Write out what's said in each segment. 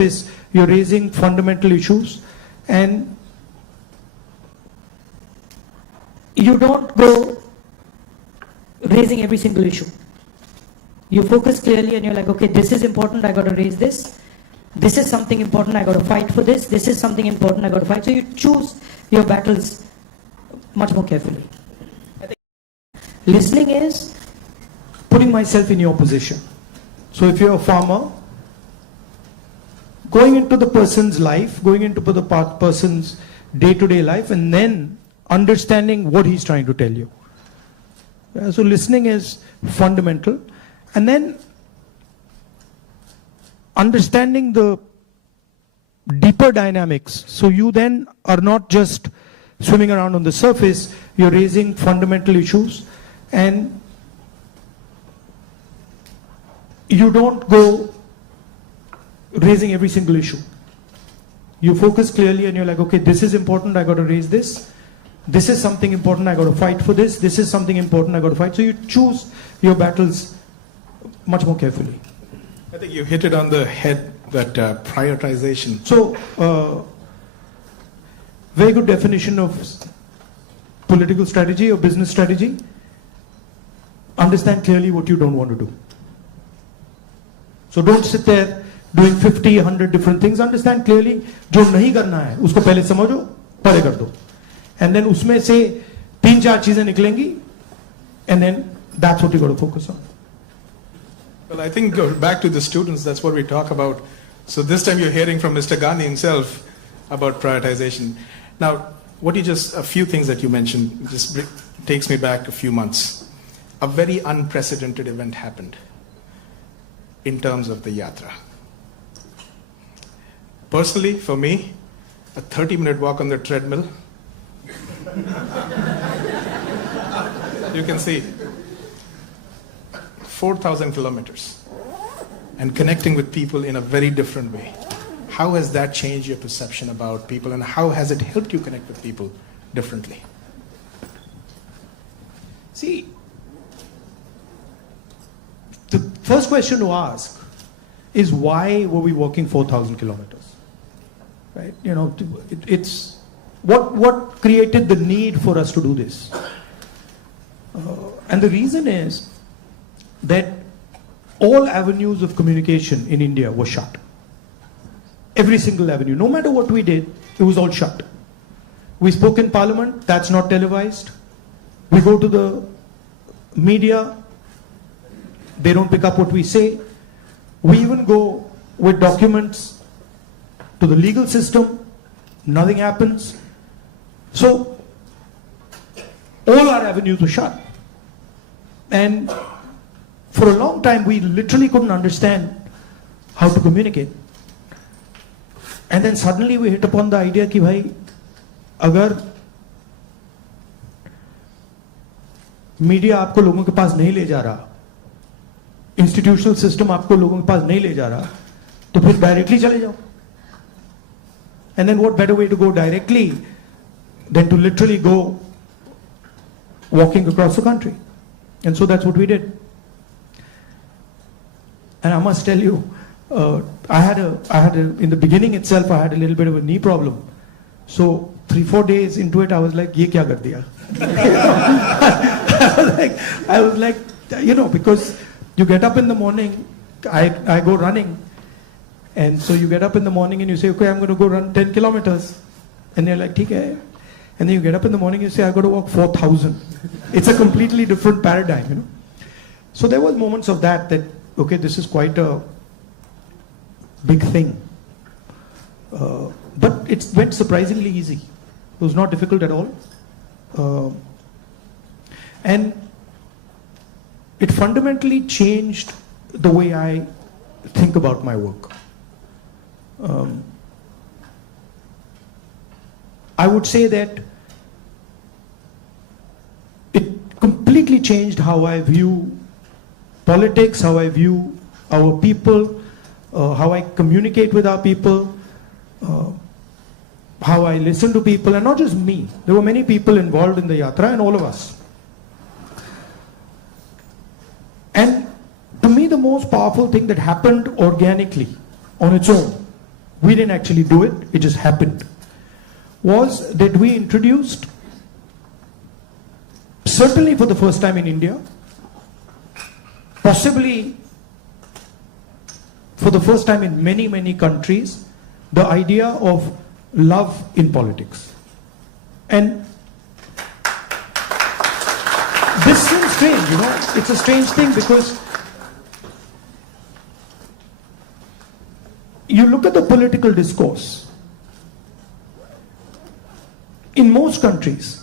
is you're raising fundamental issues, and you don't go raising every single issue. You focus clearly and you're like, okay, this is important, I got to raise this. This is something important, I got to fight for this. This is something important, I got to fight. So you choose your battles much more carefully. I think listening is putting myself in your position. So if you're a farmer, going into the person's life, going into the person's day-to-day life, and then understanding what he's trying to tell you. So listening is fundamental. And then understanding the deeper dynamics. So you then are not just swimming around on the surface, you're raising fundamental issues, and you don't go raising every single issue. You focus clearly and you're like, okay, this is important, I got to raise this. This is something important, I got to fight for this. This is something important, I got to fight. So you choose your battles much more carefully. I think you hit it on the head, that prioritization. So, very good definition of political strategy or business strategy. Understand clearly what you don't want to do. So don't sit there doing 50, 100 different things. Understand clearly, जो नहीं करना है, उसको पहले समझो, पहले कर दो. And then उसमें से 3-4 चीजें निकलेंगी, and then that's what you got to focus on. Well, I think back to the students, that's what we talk about. So this time you're hearing from Mr. Gandhi himself about prioritization. Now, a few things that you mentioned just takes me back a few months. A very unprecedented event happened in terms of the Yatra. Personally, for me, a 30-minute walk on the treadmill, you can see 4,000 kilometers and connecting with people in a very different way. How has that changed your perception about people, and how has it helped you connect with people differently? See, the first question to ask is, why were we walking 4,000 kilometers? Right? You know, it's what created the need for us to do this? And the reason is that all avenues of communication in India were shut. Every single avenue, no matter what we did, it was all shut. We spoke in Parliament, that's not televised. We go to the media, they don't pick up what we say. We even go with documents to the legal system, nothing happens. So all our avenues were shut. And for a long time, we literally couldn't understand how to communicate. And then suddenly we hit upon the idea कि भाई अगर media आपको लोगों के पास नहीं ले जा रहा, इंस्टीट्यूशनल सिस्टम आपको लोगों के पास नहीं ले जा रहा, तो फिर डायरेक्टली चले जाओ. And then what better way to go directly than to literally go walking across the country? And so that's what we did. And I must tell you, in the beginning itself, I had a little bit of a knee problem. So 3-4 days into it, I was like, "Ye kya kar diya?" I was like, you know, because you get up in the morning, I go running, and so you get up in the morning and you say, "Okay, I'm going to go run 10 kilometers," and they're like, "ठीक है." And then you get up in the morning and you say, "I got to walk 4,000." It's a completely different paradigm, you know. So there was moments of that, okay, this is quite a big thing. But it went surprisingly easy. It was not difficult at all. And it fundamentally changed the way I think about my work. I would say that it completely changed how I view politics, how I view our people, how I communicate with our people, how I listen to people, and not just me. There were many people involved in the Yatra, and all of us. And to me, the most powerful thing that happened organically on its own we didn't actually do it, it just happened, was that we introduced, certainly for the first time in India, possibly for the first time in many, many countries, the idea of love in politics. And this seems strange, you know, it's a strange thing because you look at the political discourse in most countries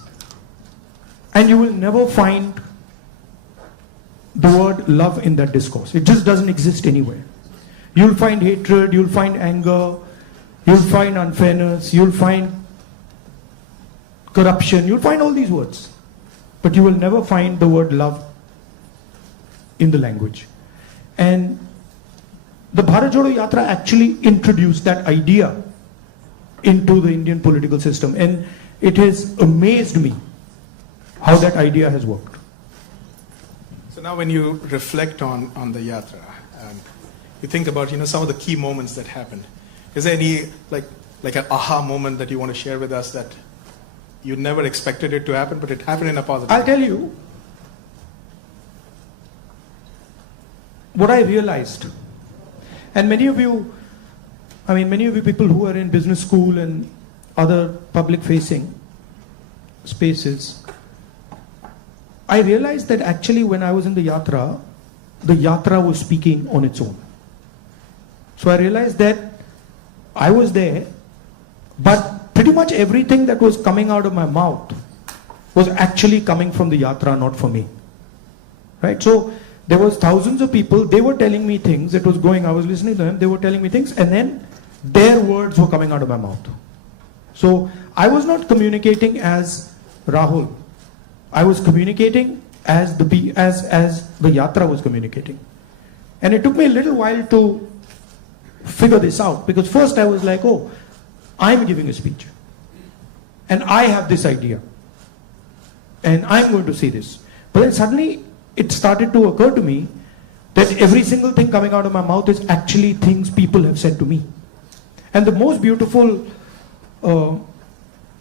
and you will never find the word love in that discourse. It just doesn't exist anywhere. You'll find hatred, you'll find anger, you'll find unfairness, you'll find corruption, you'll find all these words. But you will never find the word love in the language. And the Bharat Jodo Yatra actually introduced that idea into the Indian political system. And it has amazed me how that idea has worked. So now when you reflect on the Yatra, you think about, you know, some of the key moments that happened. Is there any, like an aha moment that you want to share with us that you never expected it to happen, but it happened in a positive way? I'll tell you what I realized. And many of you people who are in business school and other public facing spaces, I realized that actually when I was in the Yatra was speaking on its own. So I realized that I was there, but pretty much everything that was coming out of my mouth was actually coming from the Yatra, not for me. Right? So there was thousands of people, they were telling me things, it was going, I was listening to them, they were telling me things, and then their words were coming out of my mouth. So I was not communicating as Rahul. I was communicating as the Yatra was communicating. And it took me a little while to figure this out, because first I was like, oh, I'm giving a speech and I have this idea and I'm going to say this. But then suddenly it started to occur to me that every single thing coming out of my mouth is actually things people have said to me. And the most beautiful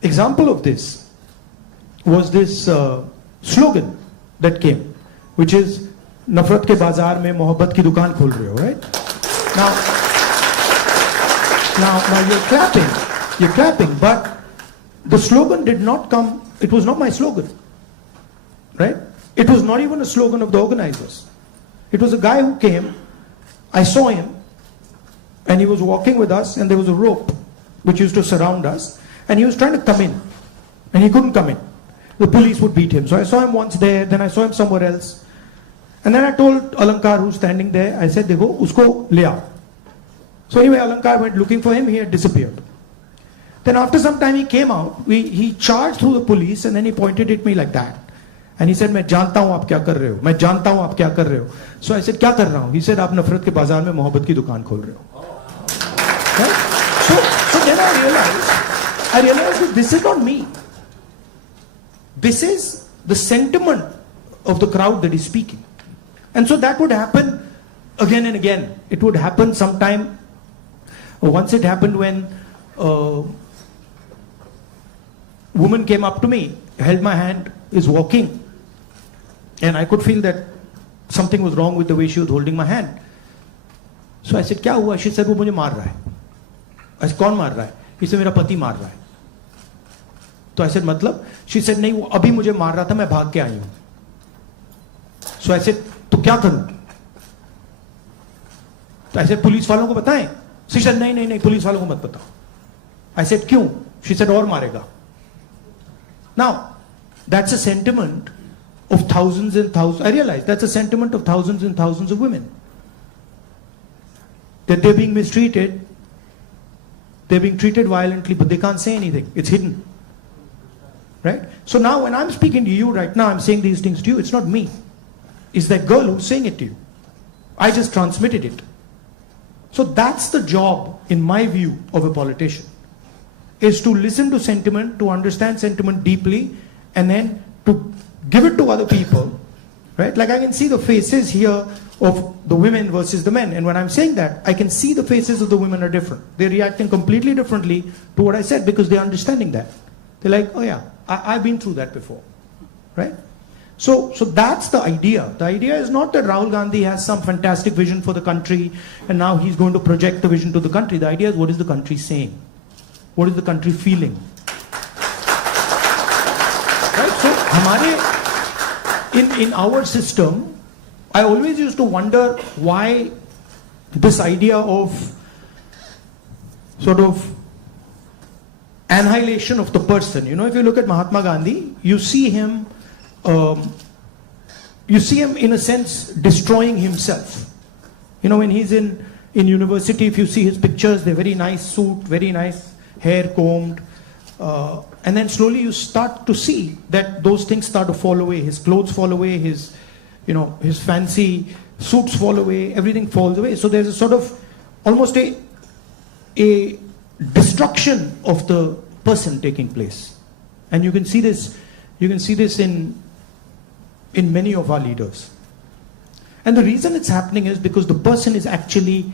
example of this was this slogan that came, which is "Nafrat ke bazaar mein mohabbat ki dukaan khol rahe ho," right? Now you're clapping, but the slogan did not come, it was not my slogan, right? It was not even a slogan of the organizers. It was a guy who came, I saw him, and he was walking with us, and there was a rope which used to surround us, and he was trying to come in, and he couldn't come in. The police would beat him. So I saw him once there, then I saw him somewhere else. And then I told Alankar, who's standing there, I said, "Dekho, usko le aao." So anyway, Alankar went looking for him, he had disappeared. Then after some time he came out, he charged through the police, and then he pointed at me like that. And he said, "मैं जानता हूँ आप क्या कर रहे हो, मैं जानता हूँ आप क्या कर रहे हो." So I said, "क्या कर रहा हूँ?" He said, "आप नफरत के बाजार में मोहब्बत की दुकान खोल रहे हो." Right? So then I realized that this is not me. This is the sentiment of the crowd that is speaking. And so that would happen again and again. It would happen sometime. Once it happened when a woman came up to me, held my hand, is walking, and I could feel that something was wrong with the way she was holding my hand. So I said, "क्या हुआ?" She said, "वो मुझे मार रहा है." I said, "कौन मार रहा है?" He said, "मेरा पति मार रहा है." तो I said, "मतलब?" She said, "नहीं, वो अभी मुझे मार रहा था, मैं भाग के आई हूं." So I said, "तो क्या करूं?" तो I said, "पुलिस वालों को बताएं?" She said, नहीं, पुलिस वालों को मत बताओ." I said, "क्यों?" She said, "और मारेगा." Now, that's a sentiment of thousands and thousands. I realize that's a sentiment of thousands and thousands of women. That they're being mistreated, they're being treated violently, but they can't say anything. It's hidden. Right? So now when I'm speaking to you right now, I'm saying these things to you, it's not me. It's that girl who's saying it to you. I just transmitted it. So that's the job, in my view, of a politician, is to listen to sentiment, to understand sentiment deeply, and then to give it to other people right? Like I can see the faces here of the women versus the men. And when I'm saying that, I can see the faces of the women are different. They're reacting completely differently to what I said because they're understanding that. They're like, oh yeah, I've been through that before, right? So that's the idea. The idea is not that Rahul Gandhi has some fantastic vision for the country and now he's going to project the vision to the country. The idea is, what is the country saying? What is the country feeling? Right? So, in our system, I always used to wonder why this idea of sort of annihilation of the person. You know, if you look at Mahatma Gandhi, you see him in a sense destroying himself. You know, when he's in university, if you see his pictures, they're very nice suit, very nice hair combed, and then slowly you start to see that those things start to fall away. His clothes fall away, his fancy suits fall away, everything falls away. So there's a sort of almost a destruction of the person taking place. And you can see this in many of our leaders. And the reason it's happening is because the person is actually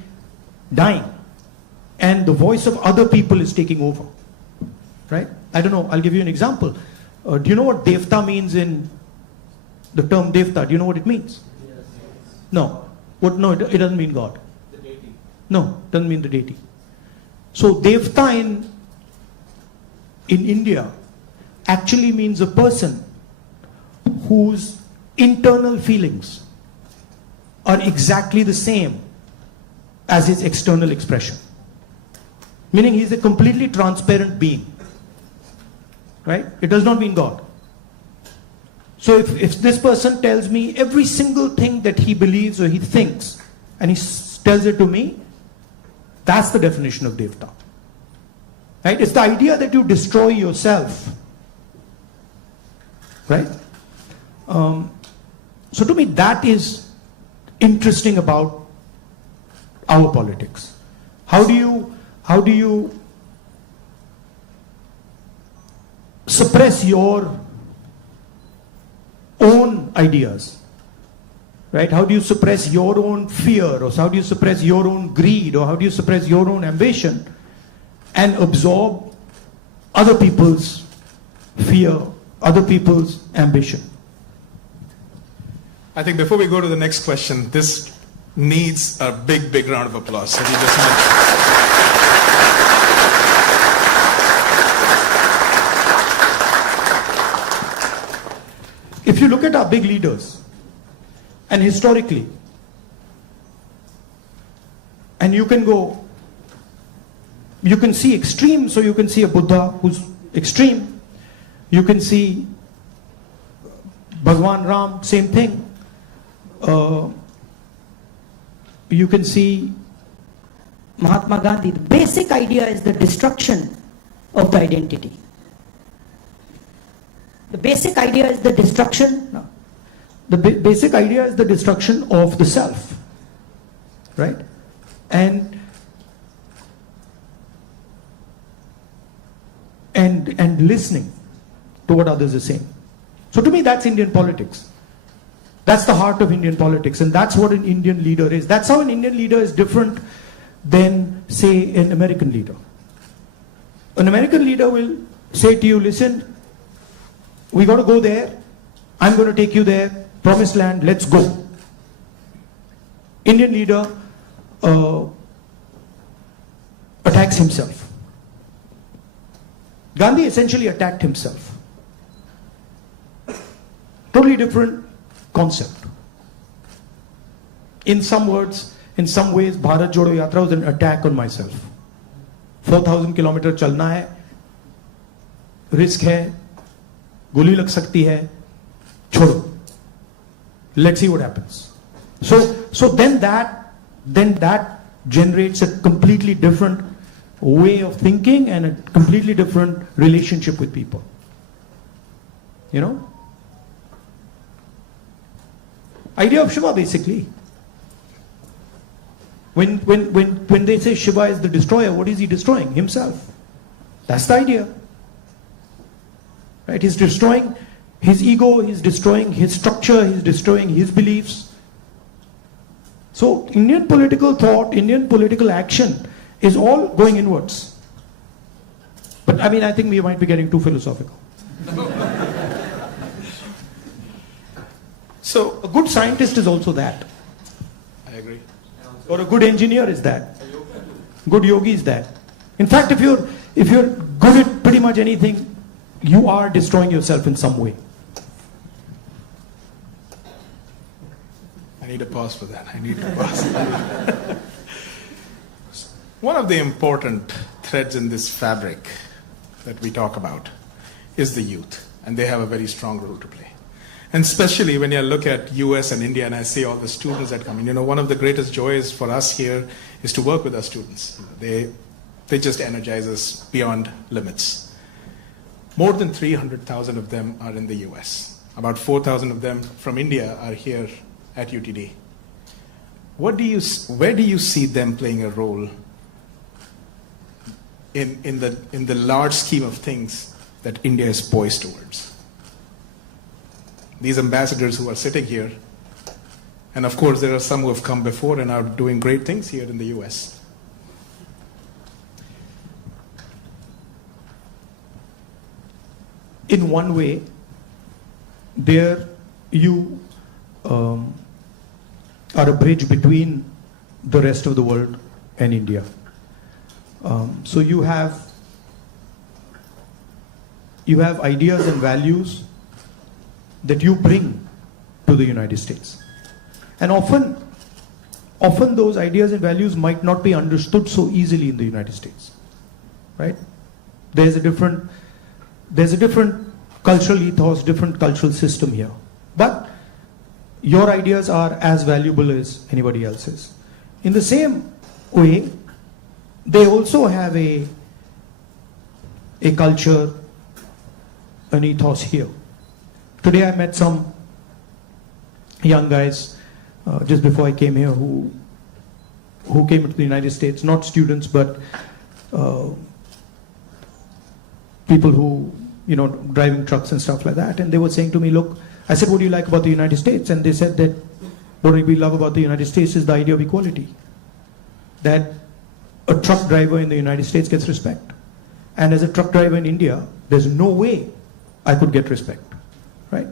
dying and the voice of other people is taking over, right? I don't know, I'll give you an example. Do you know what devta means in the term devta? Do you know what it means? Yes. No. No, it doesn't mean God. The deity. No, it doesn't mean the deity. So devta in India actually means a person whose internal feelings are exactly the same as his external expression. Meaning he's a completely transparent being. Right? It does not mean God. So if this person tells me every single thing that he believes or he thinks, and he tells it to me, that's the definition of devta. Right? It's the idea that you destroy yourself. Right? So to me, that is interesting about our politics. How do you suppress your own ideas? Right? How do you suppress your own fear, or how do you suppress your own greed, or how do you suppress your own ambition and absorb other people's fear, other people's ambition? I think before we go to the next question, this needs a big round of applause. So he just If you look at our big leaders, and historically, and you can see extreme, so you can see a Buddha who's extreme, you can see Bhagwan Ram, same thing, you can see Mahatma Gandhi. The basic idea is the destruction of the identity. The basic idea is the destruction. No. The basic idea is the destruction of the self, right? And listening to what others are saying. So to me, that's Indian politics. That's the heart of Indian politics, and that's what an Indian leader is. That's how an Indian leader is different than, say, an American leader. An American leader will say to you, listen, we got to go there, I'm going to take you there, promised land, let's go. Indian leader attacks himself. Gandhi essentially attacked himself. Totally different concept. In some words, in some ways, Bharat Jodo Yatra was an attack on myself. 4,000 kilometers chalna hai, risk hai, goli lag sakti hai, chodo. Let's see what happens. So then that generates a completely different way of thinking and a completely different relationship with people. You know? Idea of Shiva, basically. When they say Shiva is the destroyer, what is he destroying? Himself. That's the idea. Right? He's destroying his ego, he's destroying his structure, he's destroying his beliefs. So Indian political thought, Indian political action is all going inwards. But I mean, I think we might be getting too philosophical. So A good scientist is also that. I agree. Or a good engineer is that. Good yogi is that. In fact, if you're good at pretty much anything, you are destroying yourself in some way. I need a pause for that. I need to pause. One of the important threads in this fabric that we talk about is the youth, and they have a very strong role to play. And especially when you look at US and India, and I see all the students that come in, one of the greatest joys for us here is to work with our students. They just energize us beyond limits. More than 300,000 of them are in the US. About 4,000 of them from India are here at UTD. Where do you see them playing a role in the large scheme of things that India is poised towards? These ambassadors who are sitting here, and of course there are some who have come before and are doing great things here in the US. In one way, there you are a bridge between the rest of the world and India. So you have ideas and values that you bring to the United States. And often those ideas and values might not be understood so easily in the United States. Right? There's a different cultural ethos, different cultural system here. But your ideas are as valuable as anybody else's. In the same way, they also have a culture, an ethos here. Today I met some young guys just before I came here who came to the United States, not students, but people who, driving trucks and stuff like that. And they were saying to me, look, I said, what do you like about the United States? And they said that what we love about the United States is the idea of equality. That a truck driver in the United States gets respect. And as a truck driver in India, there's no way I could get respect. Right?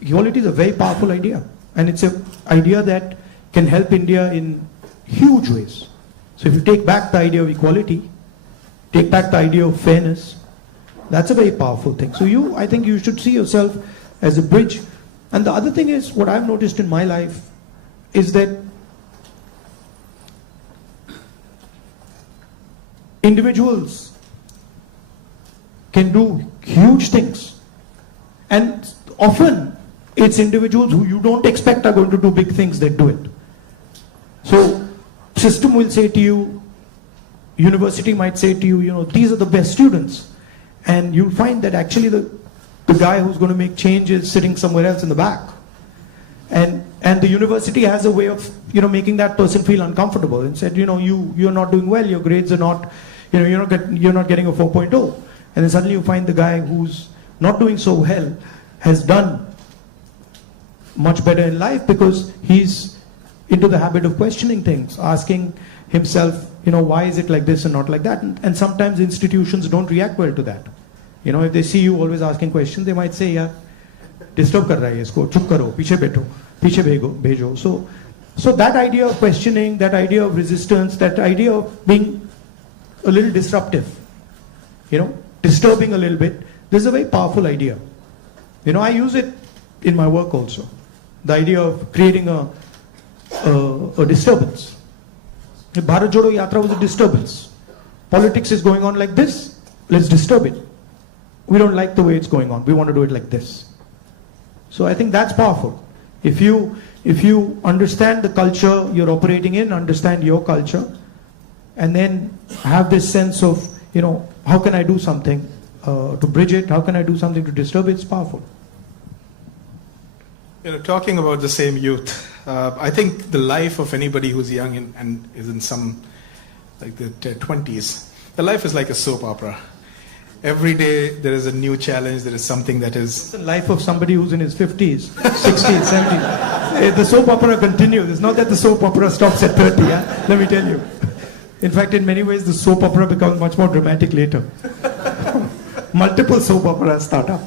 Equality is a very powerful idea. And it's an idea that can help India in huge ways. So if you take back the idea of equality, take back the idea of fairness, that's a very powerful thing. So I think you should see yourself as a bridge. And the other thing is, what I've noticed in my life is that individuals can do huge things. And often it's individuals who you don't expect are going to do big things that do it. So system will say to you, university might say to you, these are the best students. And you'll find that actually the guy who's going to make change is sitting somewhere else in the back. And the university has a way of, making that person feel uncomfortable and said, you're not doing well, your grades are not, you're not getting a 4.0. And then suddenly you find the guy who's not doing so well has done much better in life because he's into the habit of questioning things, asking himself, why is it like this and not like that? And sometimes institutions don't react well to that. If they see you always asking questions, they might say, yaar, disturb kar raha hai isko, chup karo, piche baitho, piche bhejo. So that idea of questioning, that idea of resistance, that idea of being a little disruptive, disturbing a little bit, this is a very powerful idea. I use it in my work also. The idea of creating a disturbance. If Bharat Jodo Yatra was a disturbance. Politics is going on like this, let's disturb it. We don't like the way it's going on, we want to do it like this. So I think that's powerful. If you understand the culture you're operating in, understand your culture, and then have this sense of, how can I do something to bridge it, how can I do something to disturb it, it's powerful. Talking about the same youth, I think the life of anybody who's young and is in some, like the 20s, the life is like a soap opera. Every day there is a new challenge. There is something that is. It's the life of somebody who's in his 50s, 60s, 70s. The soap opera continues. It's not that the soap opera stops at 30, yeah? Let me tell you. In fact, in many ways, the soap opera becomes much more dramatic later. Multiple soap operas start up.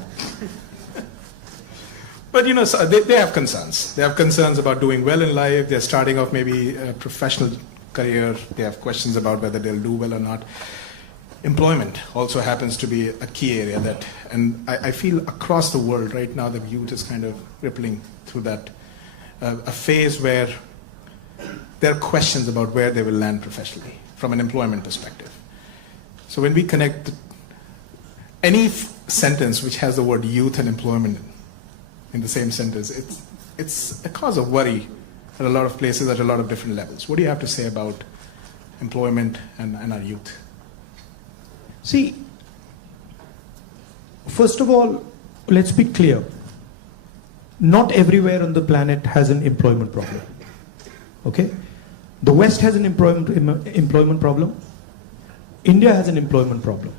But so they have concerns. They have concerns about doing well in life. They're starting off maybe a professional career. They have questions about whether they'll do well or not. Employment also happens to be a key area and I feel across the world right now the youth is kind of rippling through that, a phase where there are questions about where they will land professionally from an employment perspective. So when we connect any sentence which has the word youth and employment in the same sentence, it's a cause of worry at a lot of places at a lot of different levels. What do you have to say about employment and our youth? See, first of all, let's be clear. Not everywhere on the planet has an employment problem. Okay? The West has an employment problem. India has an employment problem.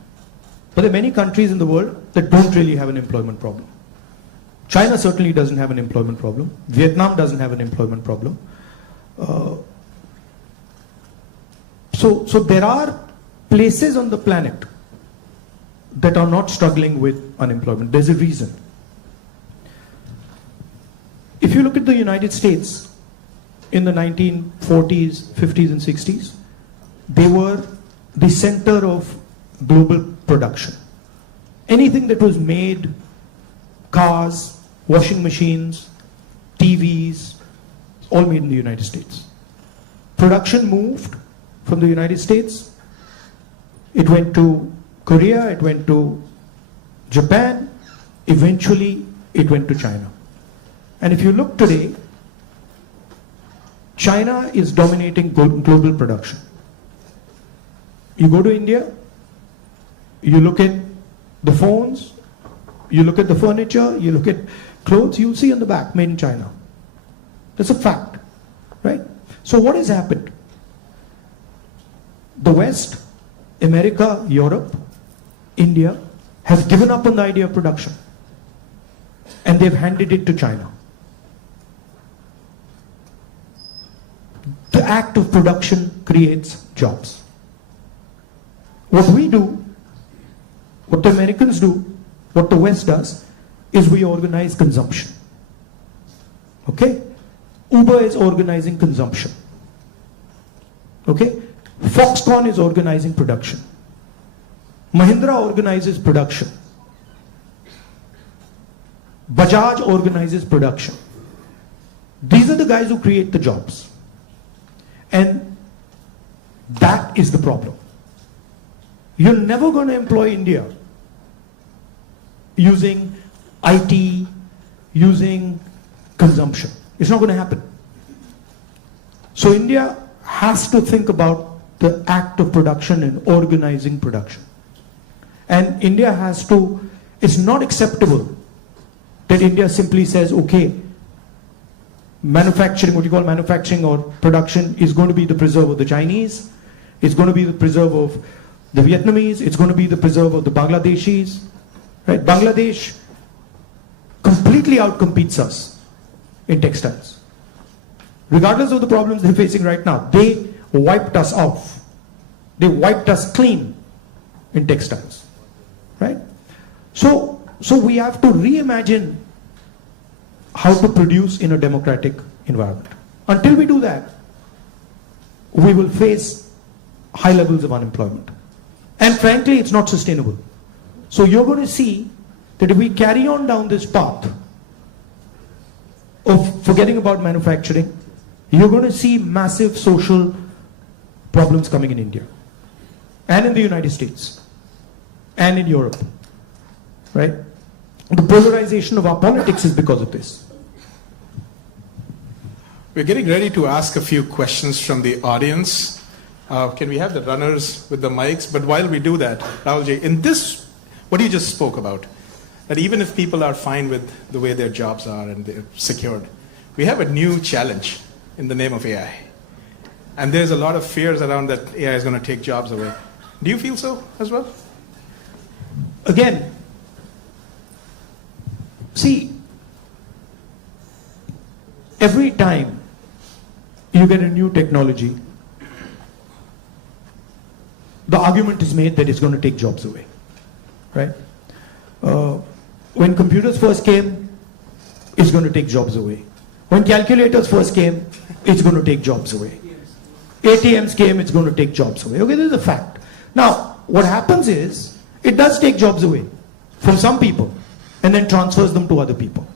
But there are many countries in the world that don't really have an employment problem. China certainly doesn't have an employment problem. Vietnam doesn't have an employment problem. So there are places on the planet that are not struggling with unemployment. There's a reason. If you look at the United States in the 1940s, 50s and 60s, they were the center of global production. Anything that was made, cars, washing machines, TVs, all made in the United States. Production moved from the United States. It went to Korea, it went to Japan, eventually it went to China. And if you look today, China is dominating global production. You go to India, you look at the phones, you look at the furniture, you look at clothes, you'll see on the back, made in China. That's a fact, right? So what has happened? The West, America, Europe, India has given up on the idea of production and they've handed it to China. The act of production creates jobs. What we do, what the Americans do, what the West does, is we organize consumption. Okay? Uber is organizing consumption. Okay? Foxconn is organizing production. Mahindra organizes production. Bajaj organizes production. These are the guys who create the jobs. And that is the problem. You're never going to employ India using IT, using consumption. It's not going to happen. So India has to think about the act of production and organizing production. And India has to, it's not acceptable that India simply says, okay, manufacturing, what you call manufacturing or production is going to be the preserve of the Chinese, it's going to be the preserve of the Vietnamese, it's going to be the preserve of the Bangladeshis, right? Bangladesh completely outcompetes us in textiles. Regardless of the problems they're facing right now, they wiped us off. They wiped us clean in textiles, right? So we have to reimagine how to produce in a democratic environment. Until we do that, we will face high levels of unemployment. And frankly, it's not sustainable. So you're going to see that if we carry on down this path of forgetting about manufacturing, you're going to see massive social problems coming in India and in the United States and in Europe, right? The polarization of our politics is because of this. We're getting ready to ask a few questions from the audience. Can we have the runners with the mics? But while we do that, Rahulji, in this, what you just spoke about, that even if people are fine with the way their jobs are and they're secured, we have a new challenge in the name of AI. And there's a lot of fears around that AI is going to take jobs away. Do you feel so as well? again, see, every time you get a new technology, the argument is made that it's going to take jobs away, right? When computers first came, it's going to take jobs away. When calculators first came, it's going to take jobs away. ATMs came, it's going to take jobs away. Okay, this is a fact. Now, what happens is, it does take jobs away from some people and then transfers them to other people,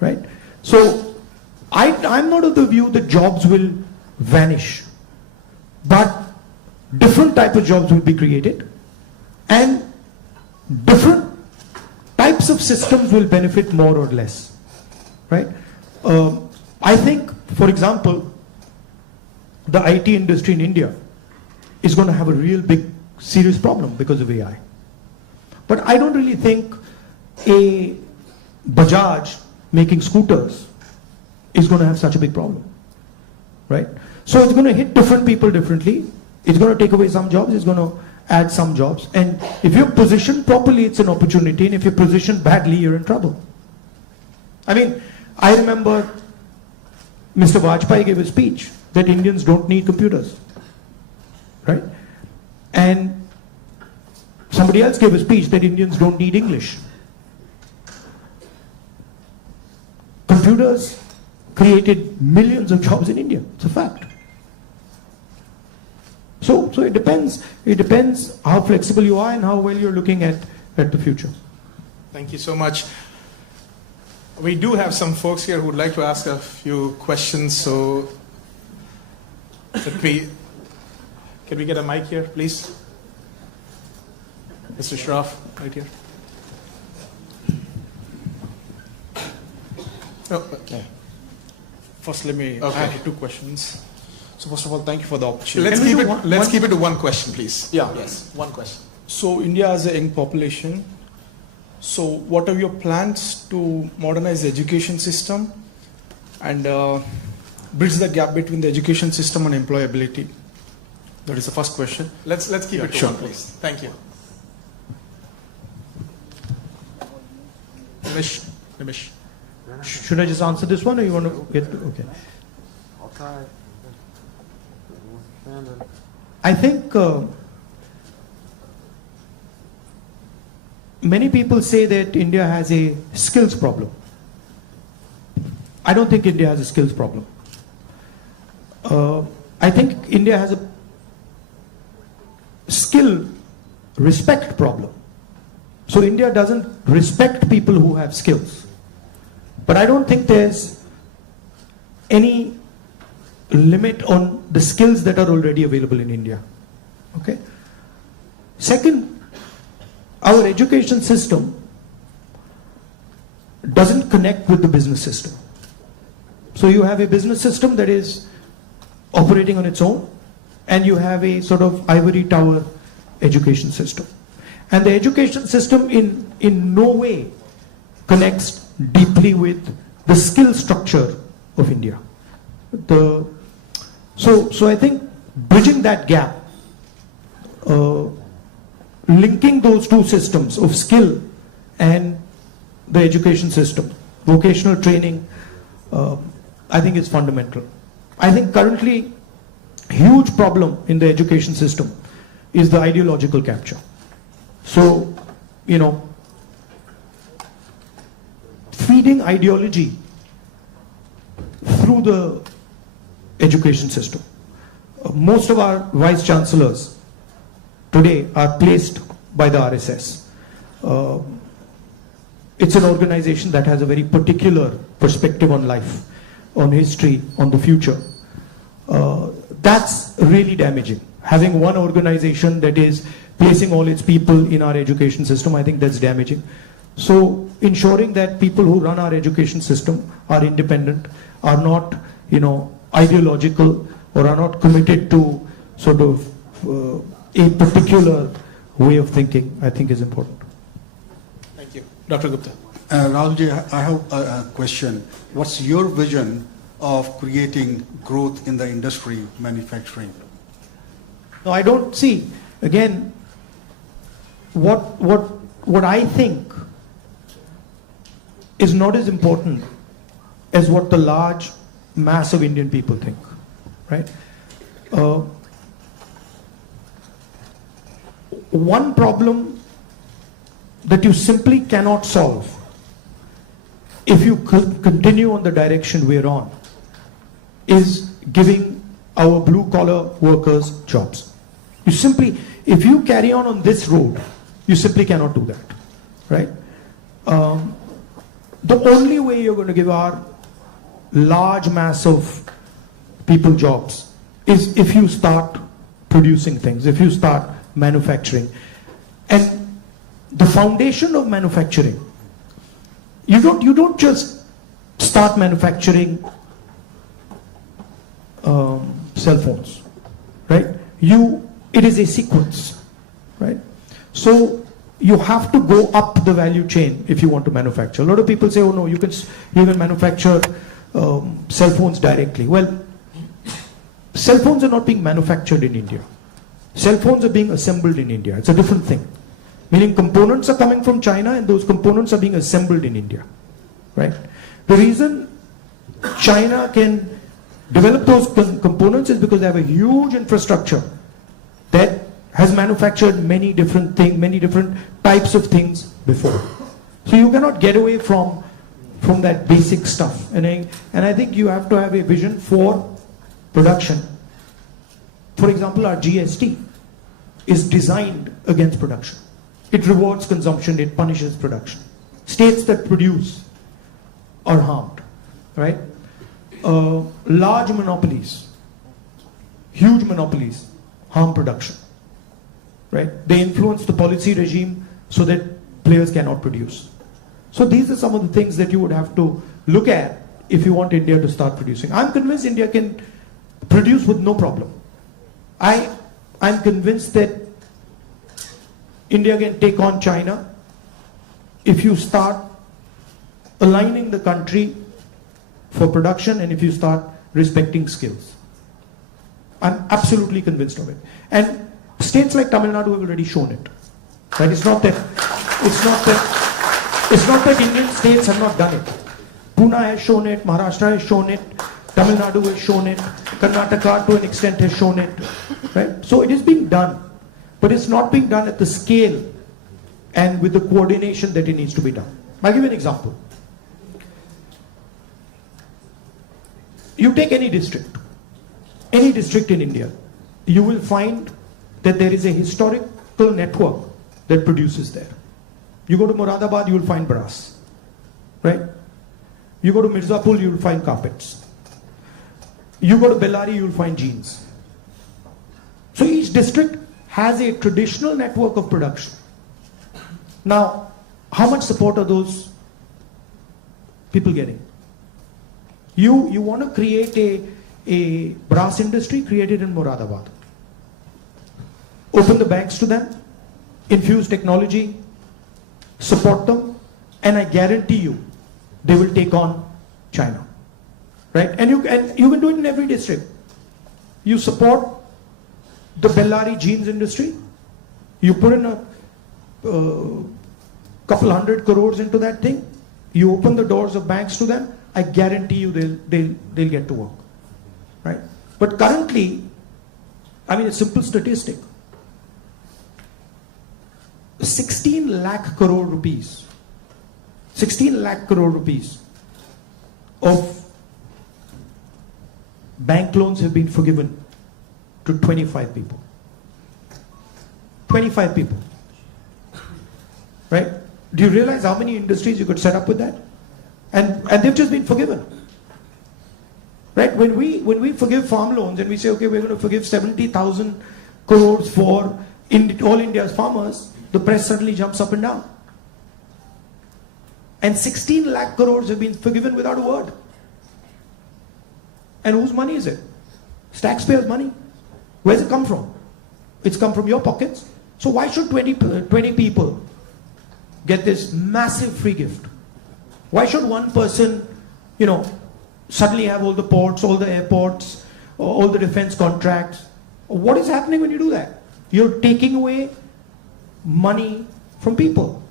right? So, I'm not of the view that jobs will vanish, but different type of jobs will be created and different types of systems will benefit more or less, right? I think, for example, the IT industry in India is going to have a real big serious problem because of AI. But I don't really think a Bajaj making scooters is going to have such a big problem, right? So it's going to hit different people differently. It's going to take away some jobs, it's going to add some jobs. And if you're positioned properly, it's an opportunity. And if you're positioned badly, you're in trouble. I mean, I remember Mr. Vajpayee gave a speech that Indians don't need computers, right? And somebody else gave a speech that Indians don't need English. Computers created millions of jobs in India. It's a fact. So it depends. It depends how flexible you are and how well you're looking at the future. Thank you so much. We do have some folks here who would like to ask a few questions. So, can we get a mic here, please? Mr. Shroff, right here. Oh, Okay. First, let me Okay. add two questions. So first of all, thank you for the opportunity. Let's keep it to one question, please. Yeah. Yes, one question. So India has a young population. So what are your plans to modernize the education system and bridge the gap between the education system and employability? That is the first question. Let's keep it to sure. one, please. Thank you. Nimish. Should I just answer this one or you want to get to, okay. I'll try. I think many people say that India has a skills problem. I don't think India has a skills problem. I think India has a skill respect problem. So India doesn't respect people who have skills. But I don't think there's any limit on the skills that are already available in India. Okay? Second, our education system doesn't connect with the business system. So you have a business system that is operating on its own, and you have a sort of ivory tower education system. And the education system in no way connects deeply with the skill structure of India. So I think bridging that gap, linking those two systems of skill and the education system, vocational training, I think is fundamental. I think currently huge problem in the education system is the ideological capture. So, you know, feeding ideology through the education system. Most of our vice chancellors today are placed by the RSS. It's an organization that has a very particular perspective on life, on history, on the future. That's really damaging. Having one organization that is placing all its people in our education system, I think that's damaging. So ensuring that people who run our education system are independent, are not, you know, ideological, or are not committed to sort of a particular way of thinking, I think is important. Thank you. Dr. Gupta. Rahulji, I have a question. What's your vision of creating growth in the industry, manufacturing? No, I don't see. Again, what what I think is not as important as what the large mass of Indian people think, right? One problem that you simply cannot solve if you continue on the direction we're on is giving our blue collar workers jobs. You simply, if you carry on this road, you simply cannot do that, right? The only way you're going to give our large mass of people jobs is if you start producing things, if you start manufacturing. And the foundation of manufacturing, you don't just start manufacturing cell phones, right? It is a sequence, right? So you have to go up the value chain if you want to manufacture. A lot of people say, oh no, you can manufacture cell phones directly. Well, cell phones are not being manufactured in India. Cell phones are being assembled in India. It's a different thing. Meaning components are coming from China and those components are being assembled in India, right? The reason China can develop those components is because they have a huge infrastructure that has manufactured many different things, many different types of things before. So you cannot get away from that basic stuff. And I think you have to have a vision for production. For example, our GST is designed against production. It rewards consumption, it punishes production. States that produce are harmed, right? Large monopolies, huge monopolies, harm production, right? They influence the policy regime so that players cannot produce. So these are some of the things that you would have to look at if you want India to start producing. I'm convinced India can produce with no problem. I'm convinced that India can take on China if you start aligning the country for production and if you start respecting skills. I'm absolutely convinced of it. And states like Tamil Nadu have already shown it. Right? It's not that Indian states have not done it. Pune has shown it, Maharashtra has shown it, Tamil Nadu has shown it, Karnataka to an extent has shown it. Right? So it is being done. But it's not being done at the scale and with the coordination that it needs to be done. I'll give you an example. You take any district in India, you will find that there is a historical network that produces there. You go to Moradabad, you will find brass, right? You go to Mirzapur, you will find carpets. You go to Bellary, you will find jeans. So each district has a traditional network of production. Now, how much support are those people getting? You want to create a brass industry, create it in Moradabad. Open the banks to them, infuse technology, support them, and I guarantee you, they will take on China. Right? And you can do it in every district. You support the Bellary jeans industry, you put in a couple 100 crores into that thing, you open the doors of banks to them, I guarantee you they'll get to work. Right? But currently, I mean a simple statistic, 16 lakh crore rupees of bank loans have been forgiven to 25 people. 25 people. Right? Do you realize how many industries you could set up with that? And they've just been forgiven. Right? When we forgive farm loans and we say, okay, we're going to forgive 70,000 crores for all India's farmers, the press suddenly jumps up and down. And 16 lakh crores have been forgiven without a word. And whose money is it? It's taxpayers' money. Where's it come from? It's come from your pockets. So why should 20 people get this massive free gift? Why should one person, suddenly have all the ports, all the airports, all the defense contracts? What is happening when you do that? You're taking away money from people.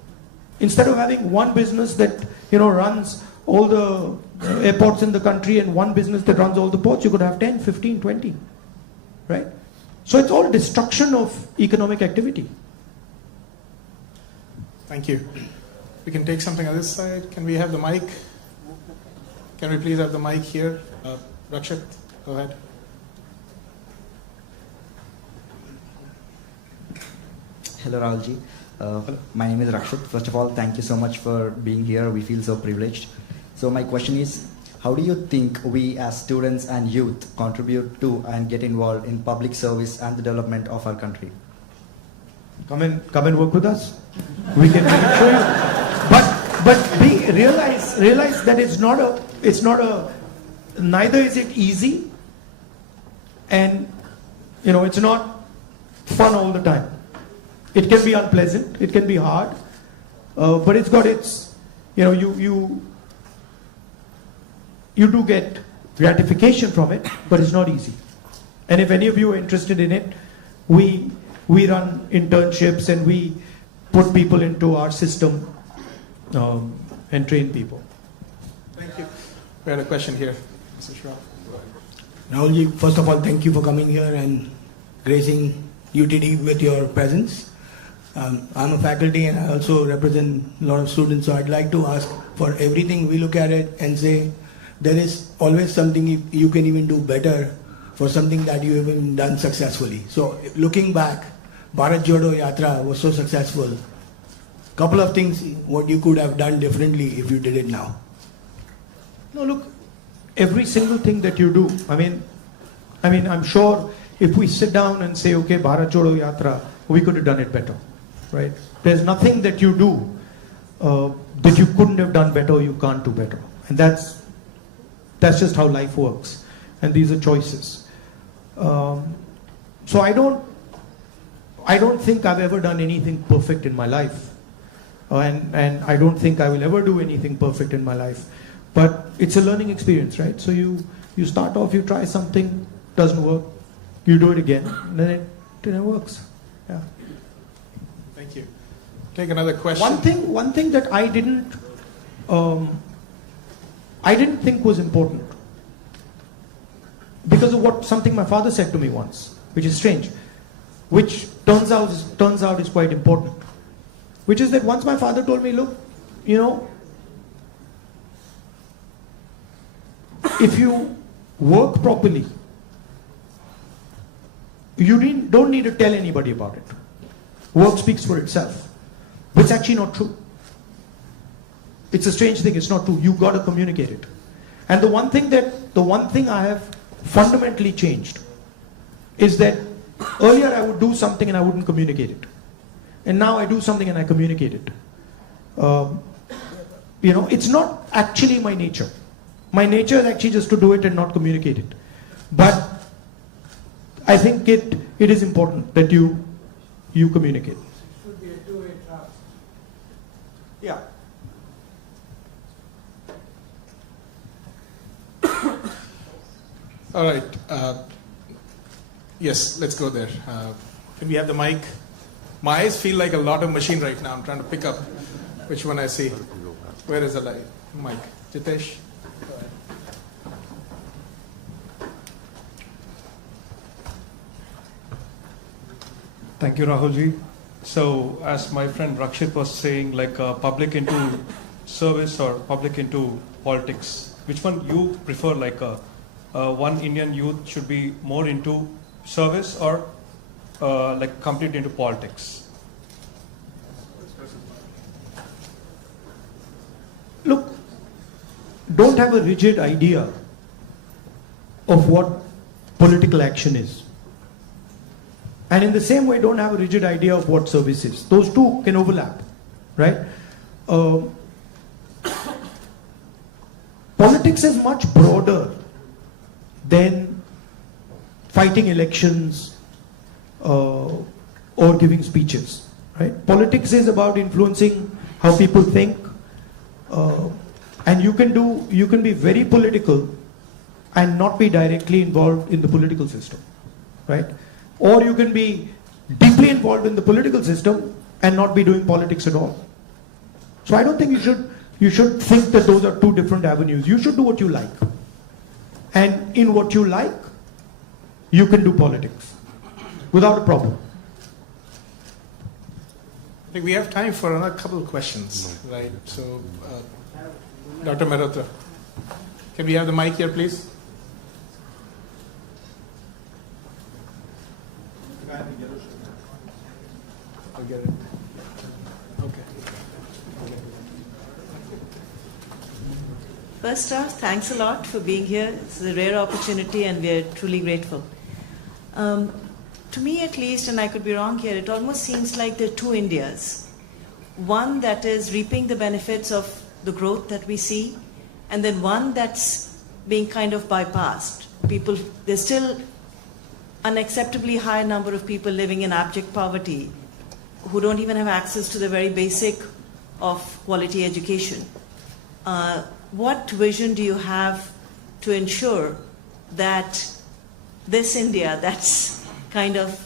Instead of having one business that runs all the airports in the country and one business that runs all the ports, you could have 10, 15, 20, right? So it's all destruction of economic activity. Thank you. We can take something on this side. Can we have the mic? Can we please have the mic here? Rakshit, go ahead. Hello, Rahulji. My name is Rakshit. First of all, thank you so much for being here. We feel so privileged. So my question is, how do you think we as students and youth contribute to and get involved in public service and the development of our country? Come and work with us. We can show you. But realize that it's not a, neither is it easy, and it's not fun all the time. It can be unpleasant, it can be hard, but it's got its, you do get gratification from it, but it's not easy. And if any of you are interested in it, we run internships and we put people into our system and train people. Thank you. We had a question here. Mr. Shri. Rahulji, first of all, thank you for coming here and gracing UTD with your presence. I'm a faculty and I also represent a lot of students, so I'd like to ask, for everything we look at it and say there is always something you can even do better for something that you haven't done successfully. So looking back, Bharat Jodo Yatra was so successful. Couple of things what you could have done differently if you did it now. No, look, every single thing that you do, I mean, I'm sure if we sit down and say, okay, Bharat Jodo Yatra, we could have done it better, right? There's nothing that you do that you couldn't have done better or you can't do better. And that's just how life works. And these are choices. So I don't think I've ever done anything perfect in my life. And I don't think I will ever do anything perfect in my life. But it's a learning experience, right? So you start off, you try something, doesn't work, you do it again, and then it works. Yeah. Thank you. Take another question. One thing that I didn't think was important, because of something my father said to me once, which is strange, which turns out is quite important, which is that once my father told me, look, if you work properly, you don't need to tell anybody about it. Work speaks for itself. But it's actually not true. It's a strange thing, it's not true. You've got to communicate it. And the one thing I have fundamentally changed is that earlier I would do something and I wouldn't communicate it. And now I do something and I communicate it. It's not actually my nature. My nature is actually just to do it and not communicate it. But I think it is important that you communicate. It should be a two-way trust. Yeah. All right. Yes, let's go there. Can we have the mic? My eyes feel like a lot of machine right now. I'm trying to pick up which one I see. Where is the mic? Jitesh? Go ahead. Thank you, Rahulji. So, as my friend Rakshit was saying, like public into service or public into politics, which one you prefer? Like one Indian youth should be more into service or like complete into politics? Look, don't have a rigid idea of what political action is. And in the same way, don't have a rigid idea of what service is. Those two can overlap, right? Politics is much broader than fighting elections or giving speeches, right? Politics is about influencing how people think, and you can be very political and not be directly involved in the political system, right? Or you can be deeply involved in the political system and not be doing politics at all. So I don't think you should think that those are two different avenues. You should do what you like. And in what you like, you can do politics without a problem. I think we have time for another couple of questions, right? So, Dr. Mehrotra, can we have the mic here, please? I'll get it. Okay. First off, thanks a lot for being here. It's a rare opportunity and we're truly grateful. To me at least, and I could be wrong here, it almost seems like there are two Indias. One that is reaping the benefits of the growth that we see, and then one that's being kind of bypassed. There's still unacceptably high number of people living in abject poverty who don't even have access to the very basic of quality education. What vision do you have to ensure that this India that's kind of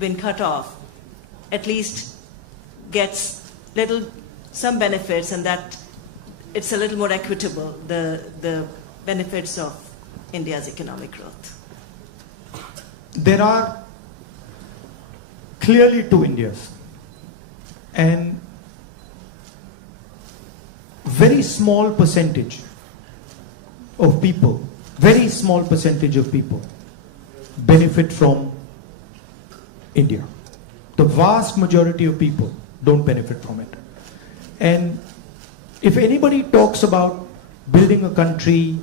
been cut off at least gets some benefits, and that it's a little more equitable, the benefits of India's economic growth? There are clearly two Indias, and very small percentage of people benefit from India. The vast majority of people don't benefit from it. And if anybody talks about building a country,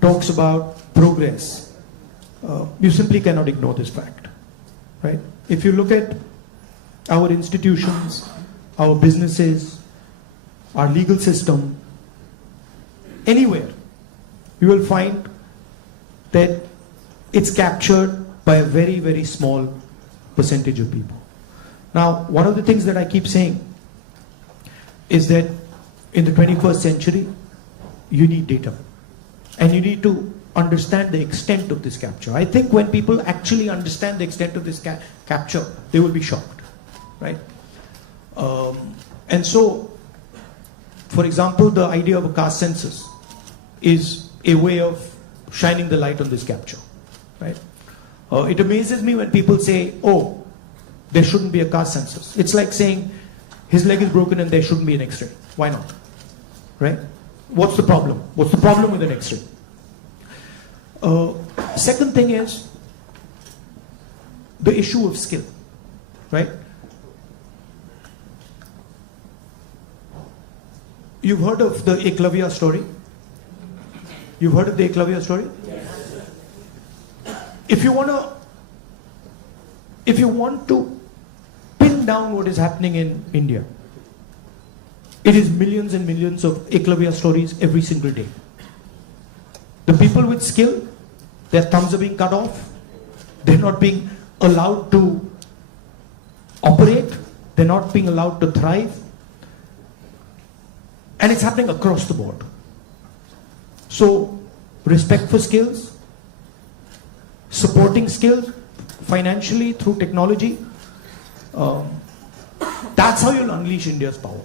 talks about progress, you simply cannot ignore this fact, right? If you look at our institutions, our businesses, our legal system, anywhere, you will find that it's captured by a very, very small percentage of people. Now, one of the things that I keep saying is that in the 21st century, you need data. And you need to understand the extent of this capture. I think when people actually understand the extent of this capture, they will be shocked, right? And so, for example, the idea of a caste census is a way of shining the light on this capture, right? It amazes me when people say, oh, there shouldn't be a caste census. It's like saying his leg is broken and there shouldn't be an X-ray. Why not? Right? What's the problem? What's the problem with an X-ray? Second thing is the issue of skill, right? You've heard of the Eklavya story? You've heard of the Eklavya story? Yes. If you want to pin down what is happening in India, it is millions and millions of Eklavya stories every single day. The people with skill, their thumbs are being cut off. They're not being allowed to operate. They're not being allowed to thrive. And it's happening across the board. So, respect for skills, supporting skills financially through technology, that's how you'll unleash India's power.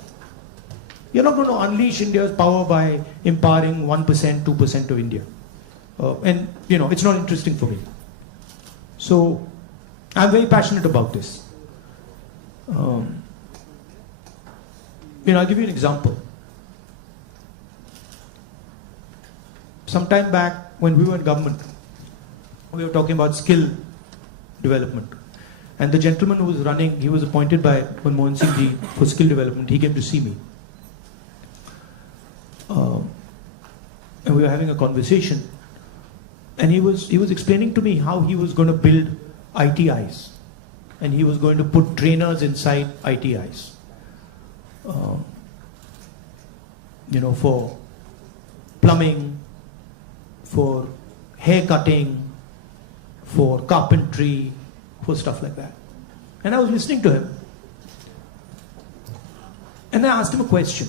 You're not going to unleash India's power by empowering 1%, 2% of India. And, it's not interesting for me. So, I'm very passionate about this. I'll give you an example. Sometime back, when we were in government, we were talking about skill development. And the gentleman who was running, he was appointed by Manmohan Singh Ji for skill development. He came to see me. And we were having a conversation. And he was explaining to me how he was going to build ITIs. And he was going to put trainers inside ITIs. For plumbing, for hair cutting, for carpentry, for stuff like that. And I was listening to him. And I asked him a question.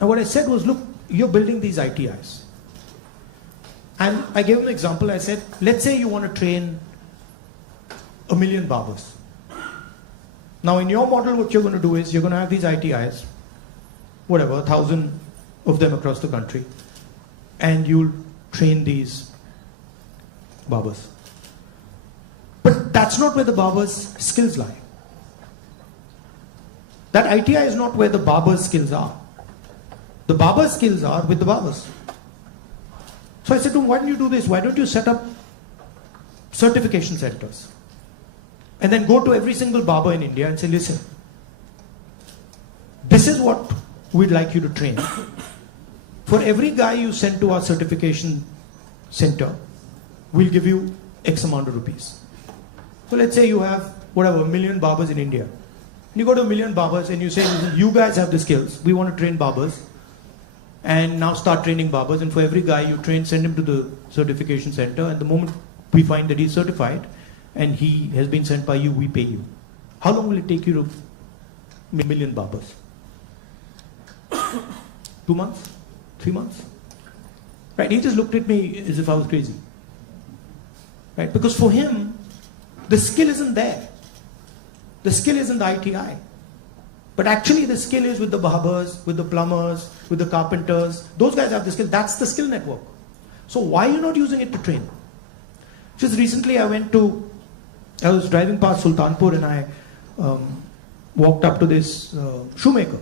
And what I said was, look, you're building these ITIs. And I gave him an example. I said, let's say you want to train 1 million barbers. Now in your model, what you're going to do is you're going to have these ITIs, whatever, 1,000 of them across the country, and you'll train these barbers. But that's not where the barber's skills lie. That ITI is not where the barber's skills are. The barber's skills are with the barbers. So I said to him, why don't you do this? Why don't you set up certification centers? And then go to every single barber in India and say, listen, this is what we'd like you to train. For every guy you send to our certification center, we'll give you X amount of rupees. So let's say you have, whatever, 1 million barbers in India. And you go to 1 million barbers and you say, listen, you guys have the skills. We want to train barbers. And now start training barbers. And for every guy you train, send him to the certification center. And the moment we find that he's certified and he has been sent by you, we pay you. How long will it take you to 1 million barbers? 2 months? 3 months? Right? He just looked at me as if I was crazy. Right? Because for him, the skill isn't there. The skill isn't the ITI. But actually the skill is with the barbers, with the plumbers, with the carpenters. Those guys have the skill. That's the skill network. So why are you not using it to train? Just recently I was driving past Sultanpur and I walked up to this shoemaker.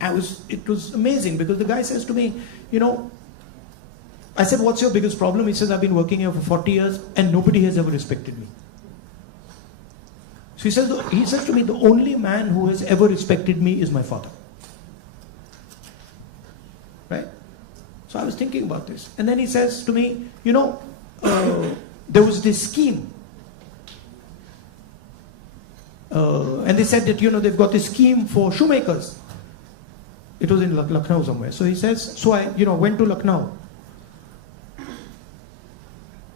It was amazing because the guy says to me, I said, what's your biggest problem? He says, I've been working here for 40 years and nobody has ever respected me. So he says to me, the only man who has ever respected me is my father. Right? So I was thinking about this. And then he says to me, there was this scheme. And they said that, they've got this scheme for shoemakers. It was in Lucknow somewhere. So he says, so I, went to Lucknow.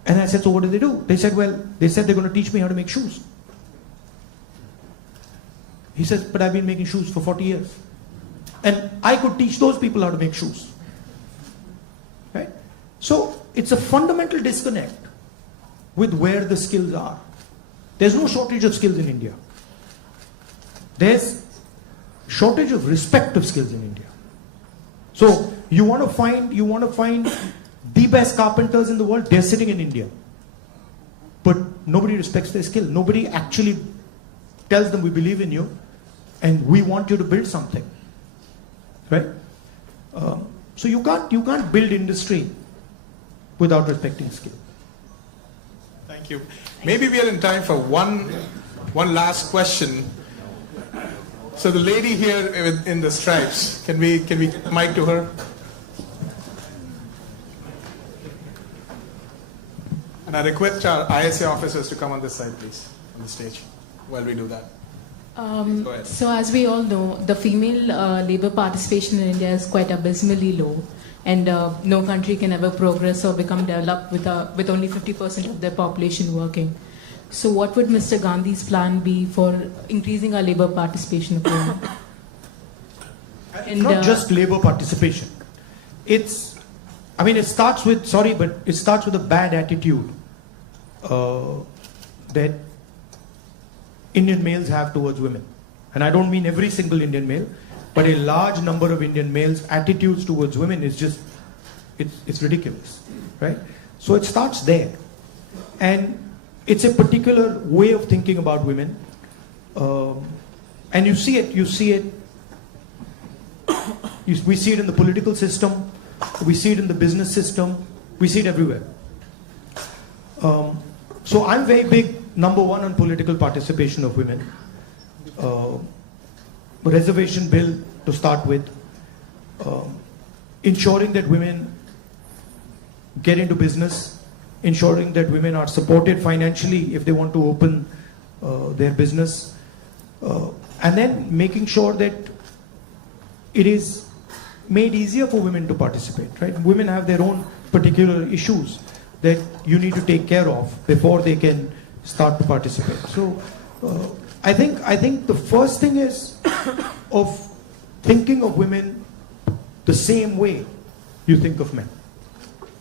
And I said, so what did they do? They said they're going to teach me how to make shoes. He says, but I've been making shoes for 40 years. And I could teach those people how to make shoes. Right? So it's a fundamental disconnect with where the skills are. There's no shortage of skills in India. There's shortage of respect of skills in India. So you want to find the best carpenters in the world, they're sitting in India. But nobody respects their skill. Nobody actually tells them we believe in you and we want you to build something. Right? So you can't build industry without respecting skill. Thank you. Maybe we are in time for one last question. So the lady here in the stripes, can we get the mic to her? And I request our ISA officers to come on this side, please, on the stage, while we do that. Go ahead. So as we all know, the female labor participation in India is quite abysmally low, and no country can ever progress or become developed with only 50% of their population working. So what would Mr. Gandhi's plan be for increasing our labor participation of women? And not just labor participation. It starts with a bad attitude that Indian males have towards women. And I don't mean every single Indian male, but a large number of Indian males' attitudes towards women is just, it's ridiculous, right? So it starts there. And it's a particular way of thinking about women. And we see it in the political system, we see it in the business system, we see it everywhere. So I'm very big, number one, on political participation of women. Reservation bill to start with. Ensuring that women get into business. Ensuring that women are supported financially if they want to open their business. And then making sure that it is made easier for women to participate, right? Women have their own particular issues that you need to take care of before they can start to participate. So I think the first thing is of thinking of women the same way you think of men,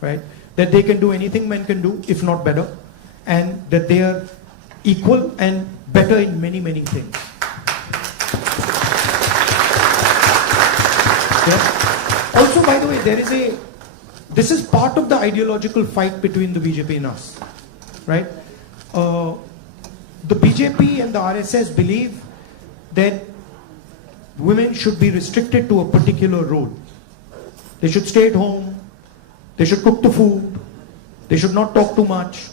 right? That they can do anything men can do, if not better, and that they are equal and better in many, many things. Yeah. Also, by the way, this is part of the ideological fight between the BJP and us, right? The BJP and the RSS believe that women should be restricted to a particular role. They should stay at home, they should cook the food, they should not talk too much,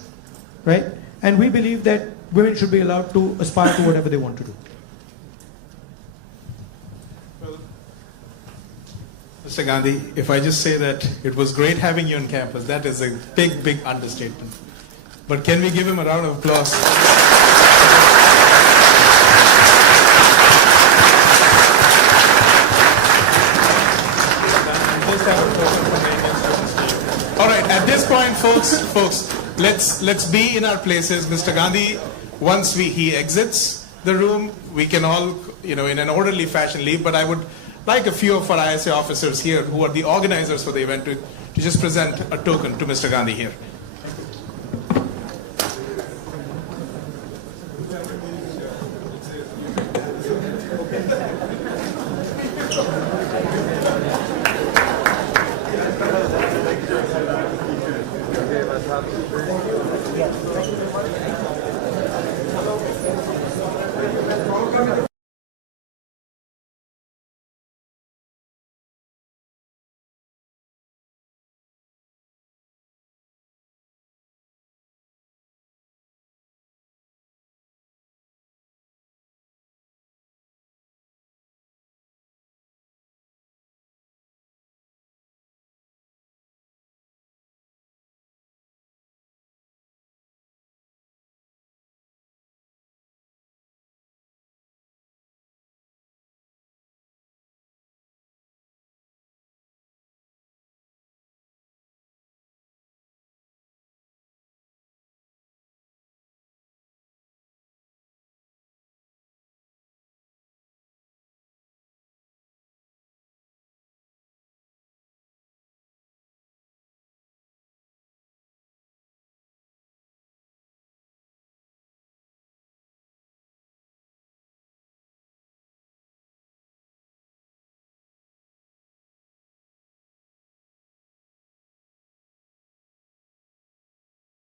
right? And we believe that women should be allowed to aspire to whatever they want to do. Well, Mr. Gandhi, if I just say that it was great having you on campus, that is a big, big understatement. But can we give him a round of applause? All right, at this point, folks, let's be in our places. Mr. Gandhi, once he exits the room, we can all, in an orderly fashion leave. But I would like a few of our ISA officers here, who are the organizers for the event, to just present a token to Mr. Gandhi here.